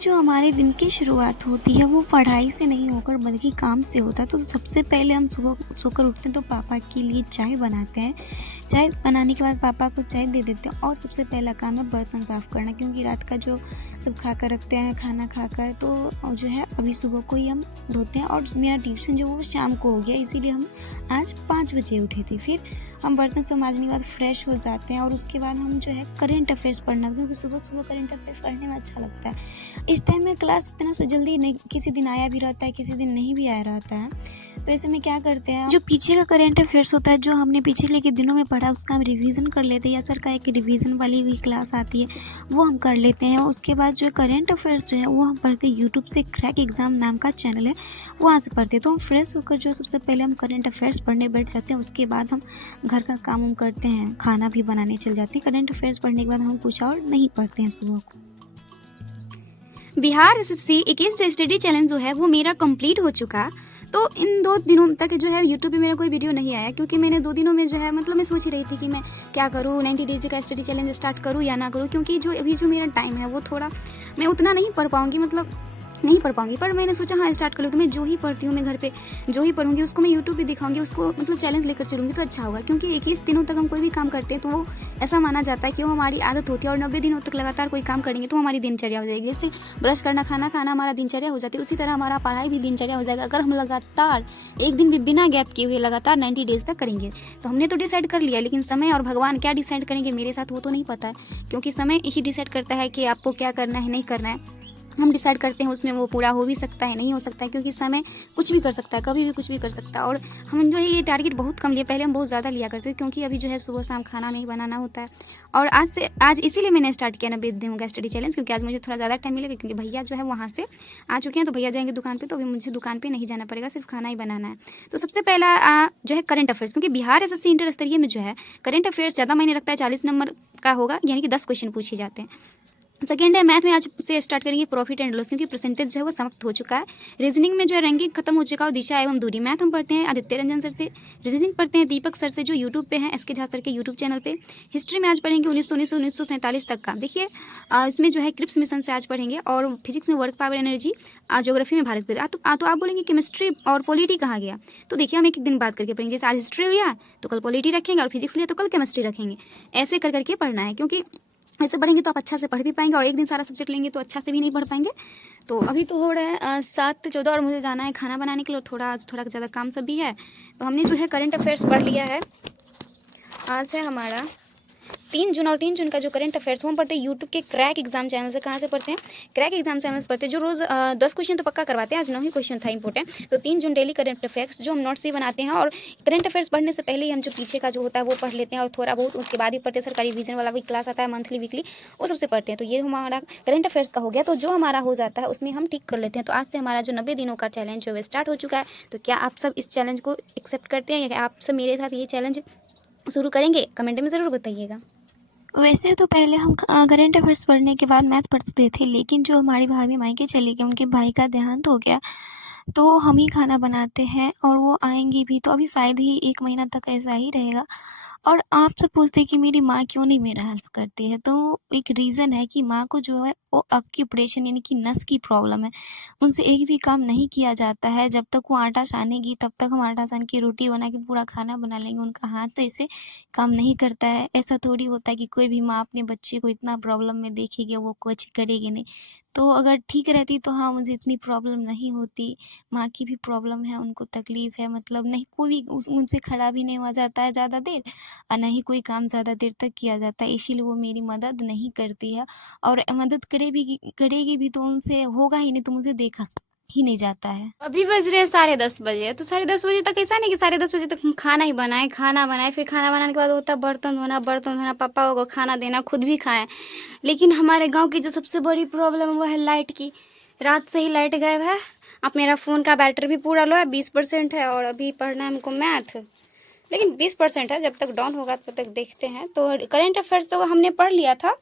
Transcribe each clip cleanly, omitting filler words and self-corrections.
जो हमारे दिन की शुरुआत होती है वो पढ़ाई से नहीं होकर बल्कि काम से होता है। तो सबसे पहले हम सुबह सोकर उठते हैं तो पापा के लिए चाय बनाते हैं। चाय बनाने के बाद पापा को चाय दे देते हैं और सबसे पहला काम है बर्तन साफ़ करना, क्योंकि रात का जो सब खा कर रखते हैं खाना खाकर, तो जो है अभी सुबह को ही हम धोते हैं। और मेरा ट्यूशन जो वो शाम को हो गया, इसीलिए हम आज 5 बजे उठे थे। फिर हम बर्तन सब मांजने के बाद फ्रेश हो जाते हैं और उसके बाद हम जो है करंट अफेयर्स पढ़ना, क्योंकि सुबह सुबह करंट अफेयर्स पढ़ने में अच्छा लगता है। इस टाइम में क्लास इतना से जल्दी नहीं, किसी दिन आया भी रहता है, किसी दिन नहीं भी आया रहता है। तो ऐसे में क्या करते हैं, जो पीछे का करंट अफेयर्स होता है, जो हमने पिछले के दिनों में पढ़ा उसका हम रिवीजन कर लेते हैं, या सर का एक रिवीजन वाली भी क्लास आती है वो हम कर लेते हैं। उसके बाद जो करंट अफेयर्स जो है वो हम पढ़ते हैं यूट्यूब से, क्रैक एग्ज़ाम नाम का चैनल है वहाँ से पढ़ते हैं। तो हम फ्रेश होकर जो सबसे पहले हम करंट अफेयर्स पढ़ने बैठ जाते हैं। उसके बाद हम घर का काम हम करते हैं, खाना भी बनाने चल जाते हैं। करंट अफेयर्स पढ़ने के बाद हम कुछ और नहीं पढ़ते हैं सुबह को। Bihar SSC 21 day study challenge जो है वो मेरा कंप्लीट हो चुका। तो इन 2 दिनों तक जो है यूट्यूब पे मेरा कोई वीडियो नहीं आया, क्योंकि मैंने 2 दिनों में जो है मतलब मैं सोच ही रही थी कि मैं क्या करूँ, 90 डेज का स्टडी चैलेंज स्टार्ट करूँ या ना करूँ, क्योंकि जो अभी जो मेरा टाइम है वो थोड़ा मैं उतना नहीं पढ़ पाऊँगी, मतलब नहीं पढ़ पाऊँगी। पर मैंने सोचा हाँ स्टार्ट कर लूँ, तो मैं जो ही पढ़ती हूँ मैं घर पे जो ही पढ़ूँगी उसको मैं यूट्यूब पे दिखाऊंगी, उसको मतलब चैलेंज लेकर चलूँगी तो अच्छा होगा। क्योंकि 21 दिनों तक हम कोई भी काम करते हैं तो वो ऐसा माना जाता है कि वो हमारी आदत होती है, और 90 दिनों तक लगातार कोई काम करेंगे तो हमारी दिनचर्या हो जाएगी। जैसे ब्रश करना, खाना खाना हमारा दिनचर्या हो जाती है, उसी तरह हमारा पढ़ाई भी दिनचर्या हो जाएगा अगर हम लगातार एक दिन भी बिना गैप किए हुए लगातार 90 डेज तक करेंगे। तो हमने तो डिसाइड कर लिया, लेकिन समय और भगवान क्या डिसाइड करेंगे मेरे साथ वो तो नहीं पता है, क्योंकि समय ही डिसाइड करता है कि आपको क्या करना है नहीं करना है। हम डिसाइड करते हैं उसमें वो पूरा हो भी सकता है नहीं हो सकता है, क्योंकि समय कुछ भी कर सकता है, कभी भी कुछ भी कर सकता है। और हम जो है ये टारगेट बहुत कम लिए, पहले हम बहुत ज़्यादा लिया करते थे, क्योंकि अभी जो है सुबह शाम खाना नहीं बनाना होता है। और आज इसीलिए मैंने स्टार्ट किया 90 दिनों का स्टडी चैलेंज, क्योंकि आज मुझे थोड़ा ज़्यादा टाइम मिलेगा, क्योंकि भैया जो है वहाँ से आ चुके हैं, तो भैया जाएंगे दुकान पर, तो अभी मुझे दुकान पर नहीं जाना पड़ेगा, सिर्फ खाना ही बनाना है। तो सबसे पहला जो है करंट अफेयर्स, क्योंकि बिहार एसएससी इंटर स्तरीय में जो है करंट अफेयर्स ज़्यादा मायने रखता है, 40 नंबर का होगा, यानी कि 10 क्वेश्चन पूछे जाते हैं। सेकेंड है मैथ में, आज से स्टार्ट करेंगे प्रॉफिट एंड लॉस, क्योंकि परसेंटेज जो है वो समाप्त हो चुका है। रीजनिंग में जो है रैंकिंग खत्म हो चुका है, दिशा एवं दूरी मैथ हम पढ़ते हैं आदित्य रंजन सर से। रीजनिंग पढ़ते हैं दीपक सर से, जो यूट्यूब पे हैं, एसके झा सर के यूट्यूब चैनल पे। हिस्ट्री में आज पढ़ेंगे 1947 तक का, देखिए इसमें जो है क्रिप्स मिशन से आज पढ़ेंगे। और फिजिक्स में वर्क पावर एनर्जी, ज्योग्राफी में भारत का। तो आप बोलेंगे केमिस्ट्री और पॉलिटी कहाँ गया, तो देखिए हम एक एक दिन बात करके पढ़ेंगे। जैसे आज हिस्ट्री लिया तो कल पॉलिटी रखेंगे, और फिजिक्स लिया तो कल केमिस्ट्री रखेंगे, ऐसे कर करके पढ़ना है। क्योंकि ऐसे पढ़ेंगे तो आप अच्छा से पढ़ भी पाएंगे, और एक दिन सारा सब्जेक्ट लेंगे तो अच्छा से भी नहीं पढ़ पाएंगे। तो अभी तो हो रहा है 7:14 और मुझे जाना है खाना बनाने के लिए, थोड़ा ज़्यादा काम सब भी है। तो हमने जो है करंट अफेयर्स पढ़ लिया है। आज है हमारा 3 जून, और 3 जून का जो करंट अफेयर्स हम पढ़ते हैं यूट्यूब के क्रैक एग्जाम चैनल से। कहाँ से पढ़ते हैं, क्रैक एग्जाम चैनल से पढ़ते हैं, जो रोज़ 10 क्वेश्चन तो पक्का करवाते हैं। आज 9 ही क्वेश्चन था इंपॉर्टेंट। तो 3 जून डेली करंट अफेयर्स जो हम नोट्स भी बनाते हैं, और करंट अफेयर्स पढ़ने से पहले ही हम जो पीछे का जो होता है वो पढ़ लेते हैं, और थोड़ा बहुत उसके बाद ही पढ़ते हैं। सरकारी रिवीजन वाला भी क्लास आता है मंथली वीकली, वो सबसे पढ़ते हैं। तो ये हमारा करंट अफेयर्स का हो गया। तो जो हमारा हो जाता है उसमें हम टिक कर लेते हैं। तो आज से हमारा जो 90 दिनों का चैलेंज जो है स्टार्ट हो चुका है। तो क्या आप सब इस चैलेंज को एक्सेप्ट करते हैं, या आप सब मेरे साथ ये चैलेंज शुरू करेंगे, कमेंट में ज़रूर बताइएगा। वैसे तो पहले हम करंट अफेयर्स पढ़ने के बाद मैथ पढ़ते थे, लेकिन जो हमारी भाभी मायके चली गई, उनके भाई का देहांत हो गया, तो हम ही खाना बनाते हैं और वो आएंगी भी। तो अभी शायद ही 1 महीना तक ऐसा ही रहेगा। और आप सब पूछते हैं कि मेरी माँ क्यों नहीं मेरा हेल्प करती है, तो एक रीज़न है कि माँ को जो है वो ऑक्यूपेशन यानी कि नस की प्रॉब्लम है। उनसे एक भी काम नहीं किया जाता है। जब तक वो आटा सानेगी तब तक हम आटा सान के रोटी बना के पूरा खाना बना लेंगे। उनका हाथ तो ऐसे काम नहीं करता है। ऐसा थोड़ी होता है कि कोई भी माँ अपने बच्चे को इतना प्रॉब्लम में देखेगी, वो कुछ करेगी नहीं। तो अगर ठीक रहती तो हाँ, मुझे इतनी प्रॉब्लम नहीं होती। माँ की भी प्रॉब्लम है, उनको तकलीफ़ है, मतलब नहीं कोई भी उनसे खड़ा भी नहीं हुआ जाता है ज़्यादा देर, और ना ही कोई काम ज़्यादा देर तक किया जाता है। इसीलिए वो मेरी मदद नहीं करती है, और मदद करेगी भी तो उनसे होगा ही नहीं, तो मुझे देखा ही नहीं जाता है। अभी बज रहे हैं 10:30 बजे। तो 10:30 बजे तक ऐसा नहीं कि 10:30 बजे तक हम खाना ही बनाए, फिर खाना बनाने के बाद होता है बर्तन धोना, पापा को खाना देना, खुद भी खाएं। लेकिन हमारे गांव की जो सबसे बड़ी प्रॉब्लम है वो है लाइट की। रात से ही लाइट गायब है। अब मेरा फ़ोन का बैटरी भी पूरा लो है, 20% है, और अभी पढ़ना है हमको मैथ। लेकिन 20% है, जब तक डाउन होगा तब तक देखते हैं। तो करंट अफेयर्स तो हमने पढ़ लिया था,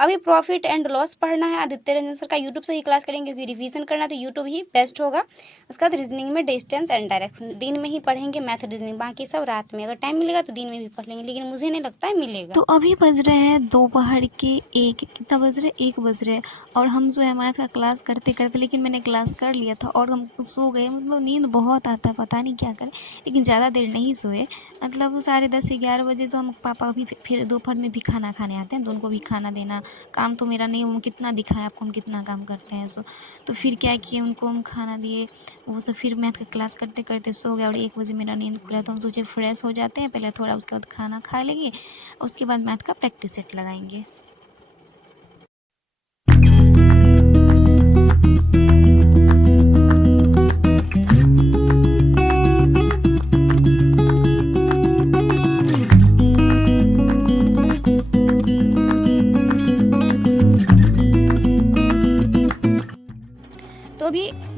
अभी प्रॉफिट एंड लॉस पढ़ना है। आदित्य रंजन सर का यूट्यूब से ही क्लास करेंगे क्योंकि रिवीजन करना है तो यूट्यूब ही बेस्ट होगा। उसके बाद रीजनिंग में डिस्टेंस एंड डायरेक्शन दिन में ही पढ़ेंगे, मैथ रीजनिंग, बाकी सब रात में। अगर टाइम मिलेगा तो दिन में भी पढ़ लेंगे, लेकिन मुझे नहीं लगता है मिलेगा। तो अभी बज रहे हैं दोपहर के 1, कितना बज रहे, 1 बज रहे हैं, और हम जो है मैथ का क्लास करते करते, लेकिन मैंने क्लास कर लिया था और हम सो गए। मतलब नींद बहुत आता है, पता नहीं क्या करें, लेकिन ज़्यादा देर नहीं सोए। मतलब 10:30-11 बजे तो हम पापा भी फिर दोपहर में भी खाना खाने आते हैं, तो उनको भी खाना देना काम तो मेरा नहीं। वो कितना दिखाएं आपको हम कितना काम करते हैं। तो फिर क्या किए, उनको हम खाना दिए, वो सब फिर मैथ का क्लास करते करते सो गए और 1 बजे मेरा नींद खुला। तो हम सोचे फ्रेश हो जाते हैं पहले थोड़ा, उसके बाद खाना खा लेंगे, उसके बाद मैथ का प्रैक्टिस सेट लगाएंगे।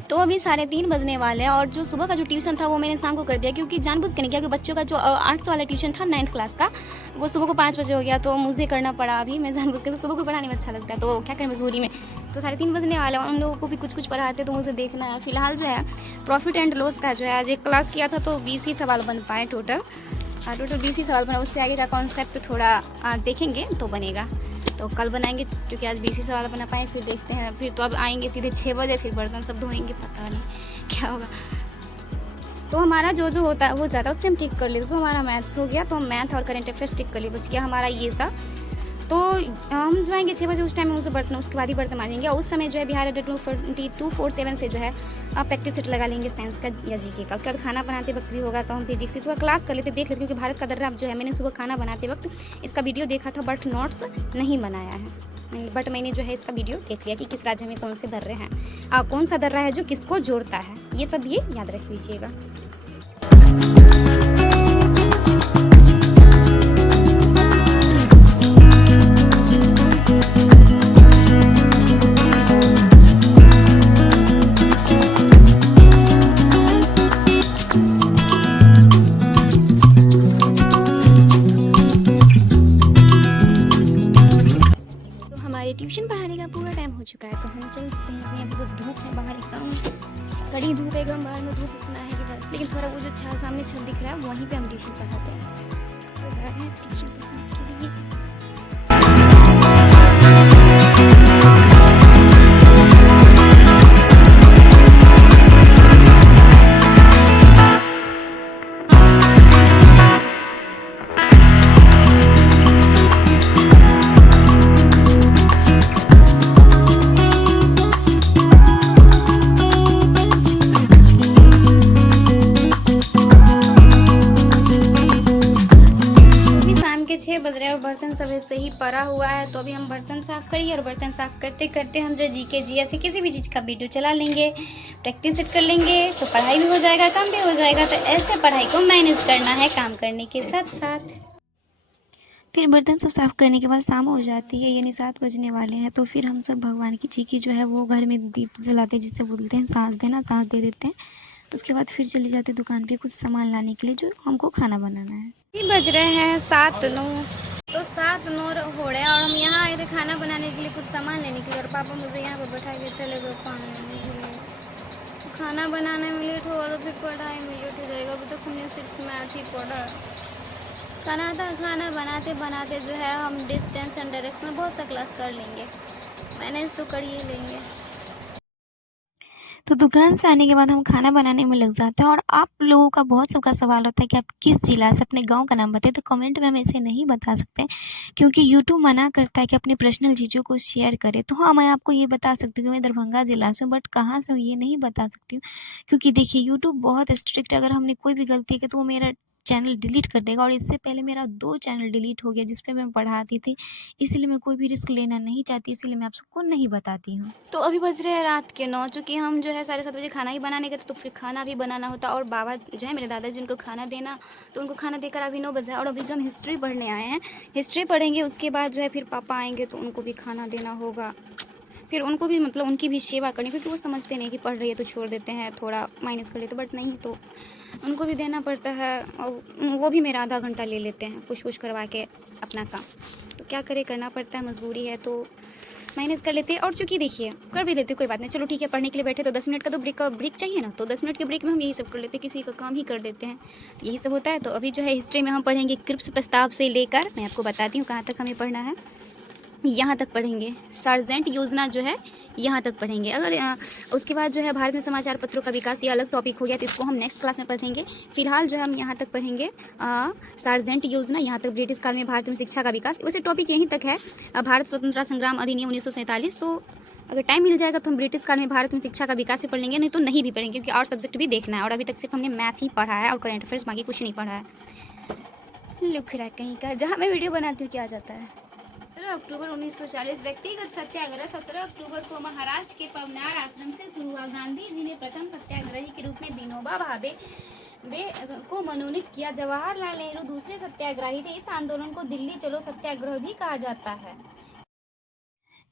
तो अभी 3:30 बजने वाले हैं, और जो सुबह का जो ट्यूशन था वो मैंने शाम को कर दिया, क्योंकि जानबूझ के नहीं किया, क्योंकि बच्चों का जो आर्ट्स वाला ट्यूशन था 9th क्लास का, वो सुबह को 5 बजे हो गया, तो मुझे करना पड़ा। अभी मैं जानबूझ के, सुबह को पढ़ाने में अच्छा लगता है, तो क्या करें मजबूरी में। तो 3:30 बजने वाले हैं, उन लोगों को भी कुछ कुछ पढ़ाते तो मुझे देखना है। फिलहाल जो है प्रॉफिट एंड लॉस का जो है आज एक क्लास किया था, तो 20 ही सवाल बन पाए टोटल 20 ही सवाल बना। उससे आगे का कॉन्सेप्ट थोड़ा देखेंगे तो बनेगा, तो कल बनाएंगे, क्योंकि आज 20 ही सवाल बना पाए। फिर देखते हैं, फिर तो अब आएंगे सीधे 6 बजे, फिर बर्तन सब धोएंगे, पता नहीं क्या होगा। तो हमारा जो जो होता हो जाता है उस पर हम टिक कर लेते। तो हमारा मैथ्स हो गया, तो हम मैथ और करंट अफेयर्स टिक कर लिए, बच गया हमारा ये सा। तो हम जो आएंगे 6 बजे, उस टाइम में मुझे बर्तन, उसके बाद ही बर्तन मांजेंगे। और उस समय जो है बिहार अड्डा 247 से जो है आप प्रैक्टिस सेट लगा लेंगे साइंस का या जीके का। उसके बाद खाना बनाते वक्त भी होगा, तो हम फिजिक्स की सुबह क्लास कर लेते, देख लेते, क्योंकि भारत का दर्रा जो है मैंने सुबह खाना बनाते वक्त इसका वीडियो देखा था, बट नोट्स नहीं बनाया है। बट मैंने जो है इसका वीडियो देख लिया कि किस राज्य में कौन से दर्रे हैं, कौन सा दर्रा है जो किसको जोड़ता है, ये सब ये याद रख लीजिएगा। ट्यूशन पढ़ाने का पूरा टाइम हो चुका है, तो हम चलते हैं। अभी तो धूप है बाहर, एकदम कड़ी धूप है, एकदम बाहर में धूप इतना है कि बस। लेकिन थोड़ा वो जो सामने छत दिख रहा है वहीं पे हम ट्यूशन पढ़ाते हैं, तो जा रहे हैं ट्यूशन पढ़ाने के लिए। बज रहे हैं और बर्तन सब ऐसे ही पड़ा हुआ है, तो अभी हम बर्तन साफ़ करेंगे, और बर्तन साफ़ करते करते हम जो जीके जी ऐसे किसी भी चीज़ का वीडियो चला लेंगे, प्रैक्टिस सेट कर लेंगे, तो पढ़ाई भी हो जाएगा, काम भी हो जाएगा। तो ऐसे पढ़ाई को मैनेज करना है काम करने के साथ साथ। फिर बर्तन सब साफ़ करने के बाद शाम हो जाती है, यानी 7 बजने वाले हैं। तो फिर हम सब भगवान की जी की जो है वो घर में दीप जलाते, जिससे बोलते हैं सांस देना, सांस दे देते हैं। उसके बाद फिर चले जाते दुकान पे कुछ सामान लाने के लिए जो हमको खाना बनाना है। ये बज रहे हैं 7-9, तो 7-9 हो रहे हैं, और हम यहाँ आए थे खाना बनाने के लिए, कुछ सामान लेने के लिए, और पापा मुझे यहाँ पर बैठा के चले गए पानी लेने के लिए। तो खाना बनाने में लेट होगा तो फिर पढ़ाई में लेट हो जाएगा। अभी तक हमने सिर्फ मैथ ही पढ़ा। खाना बनाते बनाते जो है हम डिस्टेंस एंड डायरेक्शन बहुत सा क्लास कर लेंगे, मैनेज तो कर ही लेंगे। तो दुकान से आने के बाद हम खाना बनाने में लग जाते हैं। और आप लोगों का बहुत सबका सवाल होता है कि आप किस ज़िला से, अपने गांव का नाम बताएं। तो कमेंट में हम ऐसे नहीं बता सकते, क्योंकि यूट्यूब मना करता है कि अपनी पर्सनल चीज़ों को शेयर करें। तो हाँ, मैं आपको ये बता सकती हूँ मैं दरभंगा ज़िला से हूँ, बट कहाँ से हूँ ये नहीं बता सकती हूँ, क्योंकि देखिए यूट्यूब बहुत स्ट्रिक्ट है। अगर हमने कोई भी गलती की तो वो मेरा चैनल डिलीट कर देगा। और इससे पहले मेरा 2 चैनल डिलीट हो गया जिस पे मैं पढ़ाती थी, इसलिए मैं कोई भी रिस्क लेना नहीं चाहती, इसलिए मैं आप सबको नहीं बताती हूँ। तो अभी बज रहे हैं रात के 9, चूँकि हम जो है 7:30 बजे खाना ही बनाने गए थे, तो फिर खाना भी बनाना होता। और बाबा जो है मेरे दादाजी, उनको खाना देना, तो उनको खाना देकर अभी 9 बजे। और अभी जो हम हिस्ट्री पढ़ने आए हैं, हिस्ट्री पढ़ेंगे, उसके बाद जो है फिर पापा आएंगे तो उनको भी खाना देना होगा। फिर उनको भी मतलब उनकी भी सेवा करनी, क्योंकि वो समझते नहीं कि पढ़ रही है तो छोड़ देते हैं, थोड़ा माइनस कर लेते, बट नहीं, तो उनको भी देना पड़ता है। और वो भी मेरा आधा घंटा ले लेते हैं कुछ कुछ करवा के अपना काम, तो क्या करे, करना पड़ता है, मजबूरी है, तो माइनस कर लेते हैं। और चूँकि देखिए कर भी लेते, कोई बात नहीं, चलो ठीक है, पढ़ने के लिए बैठे तो 10 मिनट का तो ब्रेक चाहिए ना, तो 10 मिनट के ब्रेक में हम यही सब कर लेते हैं, किसी का काम ही कर देते हैं, यही सब होता है। तो अभी जो है हिस्ट्री में हम पढ़ेंगे क्रिप्स प्रस्ताव से लेकर, मैं आपको बताती हूँ कहाँ तक हमें पढ़ना है, यहाँ तक पढ़ेंगे। सार्जेंट योजना जो है यहाँ तक पढ़ेंगे। अगर उसके बाद जो है भारत में समाचार पत्रों का विकास, ये अलग टॉपिक हो गया, तो इसको हम नेक्स्ट क्लास में पढ़ेंगे। फिलहाल जो है हम यहाँ तक पढ़ेंगे सार्जेंट योजना, यहाँ तक ब्रिटिश काल में भारत में शिक्षा का विकास। वैसे टॉपिक यहीं तक है, भारत स्वतंत्रता संग्राम अधिनियम 1947। तो अगर टाइम मिल जाएगा तो हम ब्रिटिश काल में भारत में शिक्षा का विकास भी पढ़ लेंगे, नहीं तो नहीं भी पढ़ेंगे, क्योंकि और सब्जेक्ट भी देखना है, और अभी तक सिर्फ हमने मैथ ही पढ़ा है और करंट अफेयर्स, बाकी कुछ नहीं पढ़ा है। लुक रहा कहीं का, जहाँ मैं वीडियो बनाती हूँ क्या आ जाता है। 17 अक्टूबर 1940 व्यक्तिगत सत्याग्रह। 17 अक्टूबर को महाराष्ट्र के पवनार आश्रम से शुरू हुआ। गांधी जी ने प्रथम सत्याग्रही के रूप में विनोबा भावे को मनोनीत किया। जवाहरलाल नेहरू दूसरे सत्याग्रही थे। इस आंदोलन को दिल्ली चलो सत्याग्रह भी कहा जाता है।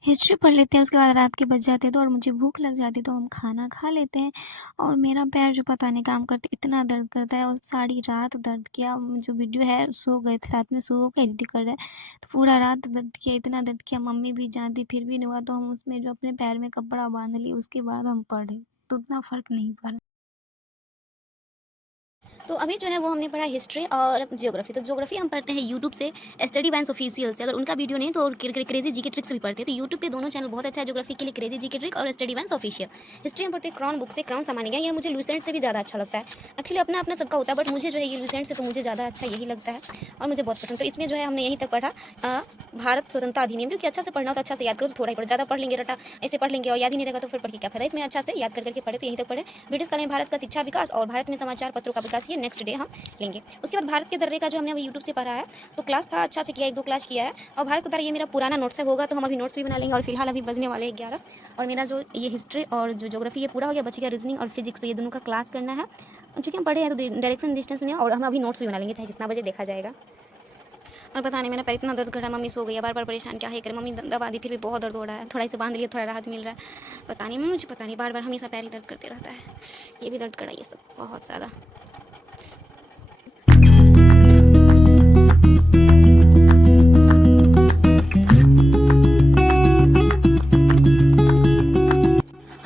हिस्ट्री पढ़ लेते हैं, उसके बाद रात के बज जाते हैं तो, और मुझे भूख लग जाती है तो हम खाना खा लेते हैं। और मेरा पैर जो पता नहीं काम करते इतना दर्द करता है, और सारी रात दर्द किया। जो वीडियो है सो गए थे रात में, सो के एडिट कर रहे हैं तो पूरा रात दर्द किया, इतना दर्द किया, मम्मी भी जानती फिर भी नहीं हुआ, तो हम उसमें जो अपने पैर में कपड़ा बांध लिए, उसके बाद हम पढ़े तो उतना फ़र्क नहीं पड़ा। तो अभी जो है वो हमने पढ़ा हिस्ट्री और ज्योग्राफी। तो ज्योग्राफी हम पढ़ते हैं यूट्यूब से, स्टडी वैंस ऑफिशियल से। अगर उनका वीडियो नहीं तो क्रेजी जी के ट्रिक्स भी पढ़ते हैं, तो यूट्यूब पे दोनों चैनल बहुत अच्छा है ज्योग्राफी के लिए, क्रेजी जी के ट्रिक और स्टडी वैंस ऑफिशियल। हिस्ट्री हम पढ़ते हैं क्राउन बुक से, क्राउन सामान्य ज्ञान, यह मुझे लुसेंट से भी ज़्यादा अच्छा लगता है। एक्चुअली अपना अपना सबका होता है, बट मुझे जो है ये लुसेंट से तो मुझे ज़्यादा अच्छा यही लगता है और मुझे बहुत पसंद। तो इसमें जो है हमने यहीं तक पढ़ा भारत स्वतंत्रता अधिनियम, क्योंकि अच्छा से पढ़ना हो तो अच्छा से याद करो तो थोड़ा ही पढ़ो, ज़्यादा पढ़ लेंगे रटा ऐसे पढ़ लेंगे और याद ही नहीं रहेगा तो फिर पढ़ के क्या फायदा। इसमें अच्छा से याद करके पढ़े, तो यहीं तक पढ़े। ब्रिटिश काल में भारत का शिक्षा विकास और भारत में समाचार पत्रों का विकास, ये नेक्स्ट डे हम लेंगे। उसके बाद भारत के दर्रे का जो हमने अभी यूट्यूब से पढ़ा है, तो क्लास था अच्छा से किया, 1-2 क्लास किया है। और भारत के दर्रे ये मेरा पुराना नोट्स है, होगा तो हम अभी नोट्स भी बना लेंगे। और फिलहाल अभी बजने वाले 11, और मेरा जो ये हिस्ट्री और जो ज्योग्राफी ये पूरा हो गया, बच गया रीजनिंग और फिजिक्स, तो ये दोनों का क्लास करना है। चूँकि हम पढ़े हैं तो डायरेक्शन डिस्टेंस में, और हम अभी नोट्स भी बना लेंगे, चाहे जितना बजे देखा जाएगा। और पता नहीं, मैंने पैर इतना दर्द कर रहा है, मम्मी सो गई है, बार बार परेशान, क्या है करे, मम्मी दबा दी फिर भी बहुत दर्द हो रहा है, थोड़ा इसे बांध लिया, थोड़ा राहत मिल रहा है, पता नहीं, मुझे पता नहीं, बार बार हमेशा पैर ही दर्द करते रहता है, ये भी दर्द कर रहा है, ये सब बहुत ज़्यादा।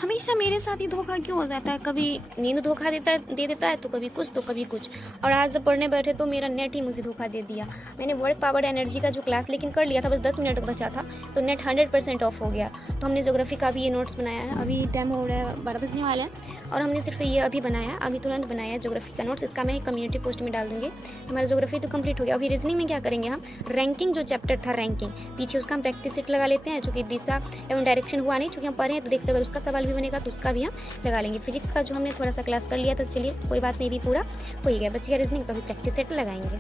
हमेशा मेरे साथ ही धोखा क्यों हो जाता है, कभी नींद धोखा दे देता है, तो कभी कुछ। और आज जब पढ़ने बैठे तो मेरा नेट ही मुझे धोखा दे दिया। मैंने वर्क पावर एनर्जी का जो क्लास लेकिन कर लिया था, बस 10 मिनट बचा था, तो नेट 100% ऑफ हो गया। तो हमने ज्योग्राफी का भी ये नोट्स बनाया है, अभी टाइम हो रहा है 12 बजने वाला है, और हमने सिर्फ ये अभी बनाया, अभी तुरंत बनाया है ज्योग्राफी का नोट्स। इसका मैं कम्युनिटी पोस्ट में डाल दूँगी। हमारा ज्योग्राफी तो कंप्लीट हो गया। अभी रीजनिंग में क्या करेंगे हम, रैंकिंग जो चैप्टर था रैंकिंग, पीछे उसका हम प्रैक्टिस सेट लगा लेते हैं, चूँकि दिशा एवं डायरेक्शन हुआ नहीं, चूँकि हम पढ़े हैं तो देखते, अगर उसका सवाल भी बनेगा तो उसका भी हम लगा लेंगे। फिजिक्स का जो हमने थोड़ा सा क्लास कर लिया, तो चलिए कोई बात नहीं, भी पूरा हो ही गया। बच्चे का रीजनिंग तो अभी प्रैक्टिस सेट लगाएंगे।